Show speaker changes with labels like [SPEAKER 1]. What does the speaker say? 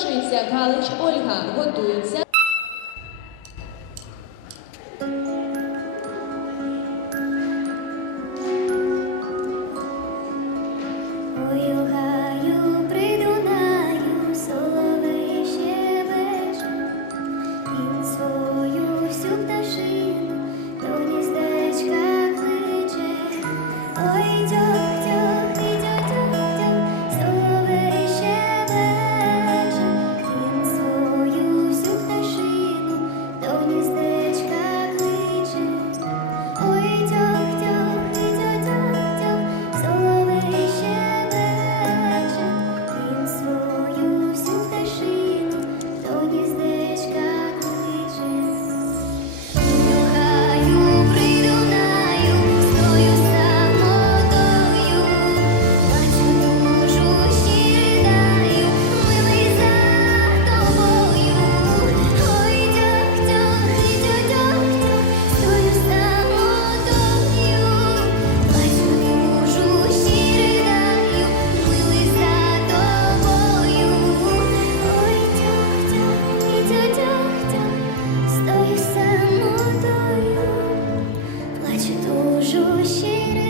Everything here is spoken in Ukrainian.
[SPEAKER 1] Запрошується Галич Ольга. Готується.
[SPEAKER 2] свою всю пташину. дуже щирий.